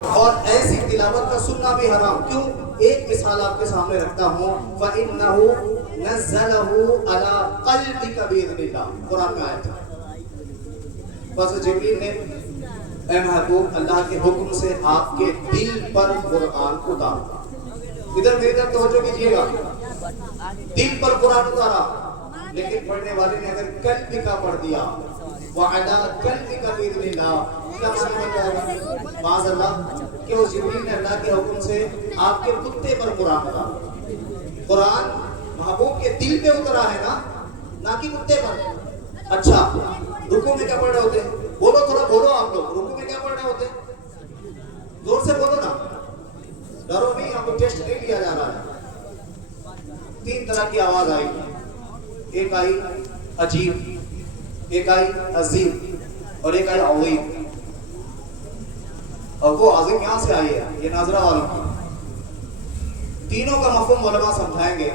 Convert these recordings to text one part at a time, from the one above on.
اور ایسی تلاوت کا سننا بھی حرام. کیوں؟ ایک مثال آپ کے سامنے رکھتا ہوں. فَإِنَّهُ نَزَّلَهُ عَلَىٰ قَلْبِكَ بِإِذْنِ اللَّهِ. قرآن میں آیت ہے. بس جبریل نے اے محبوب اللہ کے حکم سے آپ کے دل پر قرآن اتارا. ادھر میری طرف توجہ کیجیے گا. دل پر قرآن اتارا، لیکن پڑھنے والے نے اگر قلب کا پڑھ دیا وَعَلَىٰ قَلْبِكَ بِإِذْنِ اللَّهِ، کیا معنی بن جائے گا؟ معاذ اللہ کہ اس جبریل نے اللہ کے حکم سے آپ کے کتے پر قرآن اتارا. قرآن محبوب کے دل پہ اترا ہے نا، نہ کہ کتے پر. اچھا رکوع میں کیا پڑھ رہے ہوتے ہیں؟ بولو تھوڑا بولو آپ لوگ. رکوع میں کیا پڑھ رہے ہوتے ہیں؟ زور سے بولو نا، ڈرو نہیں. آپ کو ٹیسٹ نہیں لیا جا رہا ہے. 3 طرح کی آواز آئی. ایک آئی عجیب، ایک آئی عظیم، اور ایک آئی عظیم. اور وہ عظیم یہاں سے آئی ہے، یہ ناظرہ والوں کی. تینوں کا مفہوم علماء سمجھائیں گے.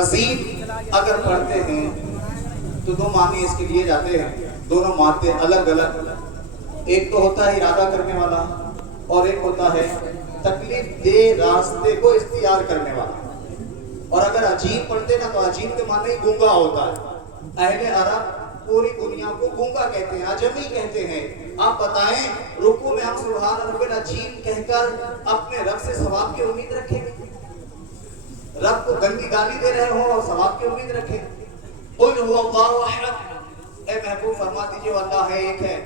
عظیم اگر پڑھتے ہیں تو 2 معنی اس کے لیے جاتے ہیں. دونوں معنی الگ الگ. ایک تو ہوتا ہے ارادہ کرنے والا، اور ایک ہوتا ہے تکلیف دے راستے کو اختیار کرنے والا. اور اگر عجیب پڑھتے نا تو عجیب کے معنی گونگا ہوتا ہے. اہل عرب پوری دنیا کو گونگا کہتے ہیں، عجمی کہتے ہیں. آپ بتائیں رکوع میں ہم سبحان رب العظیم کہہ کر اپنے رب سے ثواب کی امید رکھیں گے؟ رب کو گندی گالی دے رہے ہوں اور ثواب کی امید رکھیں؟ قل هو اللہ احد، اے محبوب فرما دیجئے وہ اللہ ہے، ایک ہے.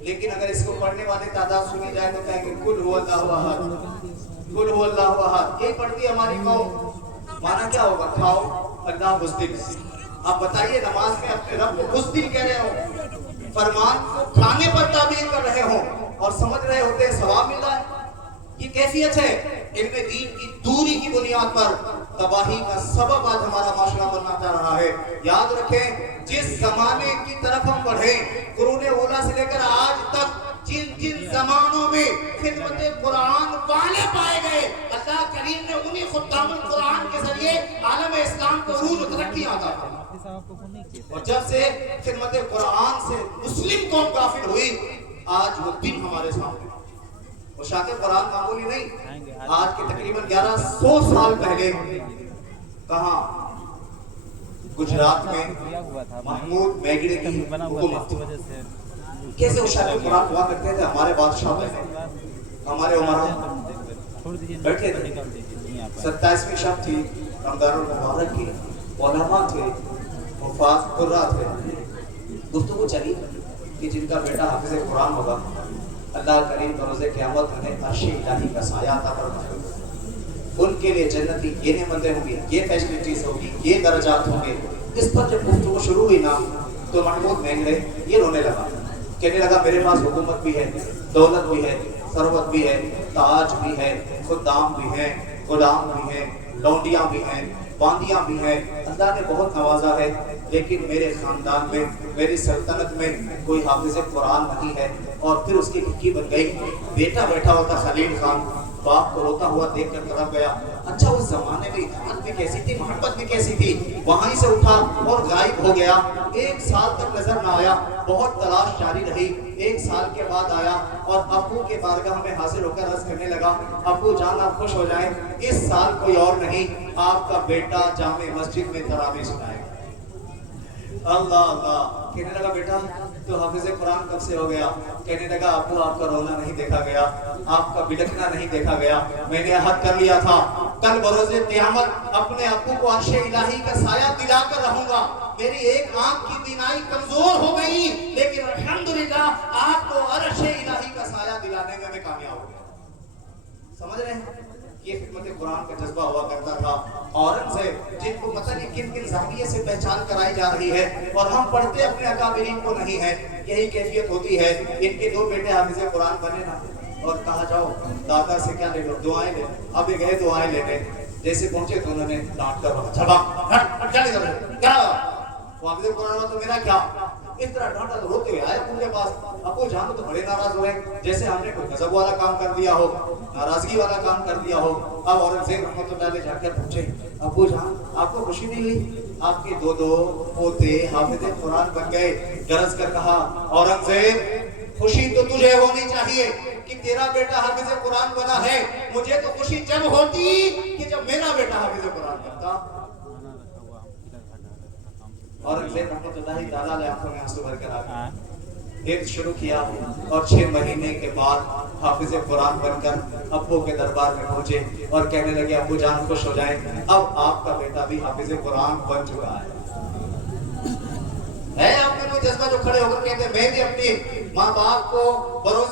لیکن اگر اس کو پڑھنے والے تعداد سنی جائے تو کہیں گے قل هو اللہ احد، قل هو اللہ احد. یہی پڑھتی ہے ہماری قوم. معنی کیا ہوگا؟ کھاؤ اللہ بزدل. آپ بتائیے نماز میں اپنے رب کو بزدل کہہ رہے ہوں، فرمان کو کھانے پر تعبیر کر رہے ہوں، اور سمجھ رہے ہوتے ہیں ثواب مل رہا ہے. یہ کیفیت ہے علم دین کی دوری کی بنیاد پر تباہی کا سبب آج ہمارا معاشرہ بننا چاہ رہا ہے. یاد رکھیں جس زمانے کی طرف ہم بڑھیں، قرون اولیٰ سے لے کر آج تک جن جن زمانوں میں خدمت قرآن والے پائے گئے، اللہ کریم نے انہی خدام القرآن کے ذریعے عالم اسلام کو عروج و ترقی عطا فرمائی. اور جب سے خدمت قرآن سے مسلم قوم غافل ہوئی، آج وہ دن ہمارے سامنے. اشاعت قرآن معمولی نہیں. آج کے تقریباً 1100 سال پہلے کہاں گجرات میں محمود میگڑے کی حکومت تھی. کیسے اشاعت قرآن ہوا کرتے تھے؟ ہمارے بادشاہ بنے، ہمارے عمرہ بیٹھے تھے. 27ویں شب تھی رمضان المبارک کی. علماء تھے، حفاظ قرہ تھے. گفتگو چلی کہ جن کا بیٹا حافظ قرآن ہوگا اللہ کریم بروز قیامت انہیں عرش الہی کا سایہ عطا فرمائے گا. ان کے لیے جنتی یہ نعمتیں ہوں گی، یہ فیسلٹیز ہوگی، یہ درجات ہوں گے. اس پر جب گفتگو شروع ہوئی نا تو محمود مینگڑے یہ رونے لگا. کہنے لگا میرے پاس حکومت بھی ہے، دولت بھی ہے، ثروت بھی ہے، تاج بھی ہے، خدام بھی ہیں، غلام بھی ہیں، لونڈیاں بھی ہیں، باندیاں بھی ہیں. اللہ نے بہت نوازا ہے، لیکن میرے خاندان میں، میری سلطنت میں کوئی حافظ قرآن نہیں ہے. اور پھر اس کی کھکی بن گئی. بیٹا بیٹھا ہوتا خلیل خان، باپ کو روتا ہوا دیکھ کر طرف گیا. اچھا اس زمانے میں اطاعت بھی کیسی تھی، محبت بھی کیسی تھی. وہیں سے اٹھا اور غائب ہو گیا. 1 سال تک نظر نہ آیا. بہت تلاش جاری رہی. 1 سال کے بعد آیا اور ابو کے بارگاہ میں حاضر ہو کر عرض کرنے لگا ابو جان آپ خوش ہو جائیں، اس سال کوئی اور نہیں، آپ کا بیٹا جامع مسجد میں تراویح سنائے گا. اللہ اللہ. کہنے لگا بیٹا تو حافظ قرآن کب سے ہو گیا؟ کہنے لگا ابو آپ کا رونا نہیں دیکھا گیا، آپ کا بلکنا نہیں دیکھا گیا. میں نے عہد کر لیا تھا کل بروز قیامت اپنے ابو کو عرش الہی کا سایہ دلا کر رہوں گا. میری ایک آنکھ کی بینائی کمزور ہو گئی، لیکن الحمدللہ آپ کو عرش الہی کا سایہ دلانے میں میں کامیاب ہو گیا. سمجھ رہے ہیں؟ یہ خدمت قرآن کا جذبہ ہوا کرتا تھا. اورنگزیب جن کو پتہ نہیں کن کن زاویے سے پہچان کرائی جا رہی ہے، اور ہم پڑھتے اپنے اکابرین کو نہیں ہے. یہی کیفیت ہوتی ہے. ان کے 2 بیٹے حافظ قرآن بنے نا، اور کہا جاؤ دادا سے کیا لے لو، دعائیں لے. اب یہ گئے دعائیں لینے، جیسے پہنچے تو انہوں نے ڈانٹ کر رکھا چھبا ہٹ کیا لے کر کیا حافظ قرآن ہوا تو میرا کیا. اس طرح ڈانٹا تو روتے ہوئے آئے ابو کے پاس. ابو جان تو بڑے ناراض ہوئے، جیسے ہم نے کوئی غضب والا کام کر دیا ہو، ناراضگی والا کام کر دیا ہو. اب اورنگزیب رحمۃ اللہ علیہ جا کر پوچھے ابو جان آپ کو خوشی نہیں ہوئی؟ آپ کے 2 پوتے حافظ قرآن بن گئے. گرج کر کہا اورنگزیب خوشی تو تجھے ہونی چاہیے کہ تیرا بیٹا حافظ قرآن بنا ہے. مجھے تو خوشی جب ہوتی کہ جب میرا بیٹا حافظ قرآن بنتا. اور رحمت اللہ تعالیٰ علیہ آنکھوں میں آنسو بھر کر آ گئے. ایک شروع کیا اور 6 مہینے کے بعد حافظ قرآن بن کر ابو کے دربار میں پہنچے اور کہنے لگے ابو جان خوش ہو جائیں، اب آپ کا بیٹا بھی حافظ قرآن بن چکا ہے. آپ میں کوئی جذبہ جو کھڑے ہو کر کہتے ہیں میں بھی اپنی ماں باپ کو بروز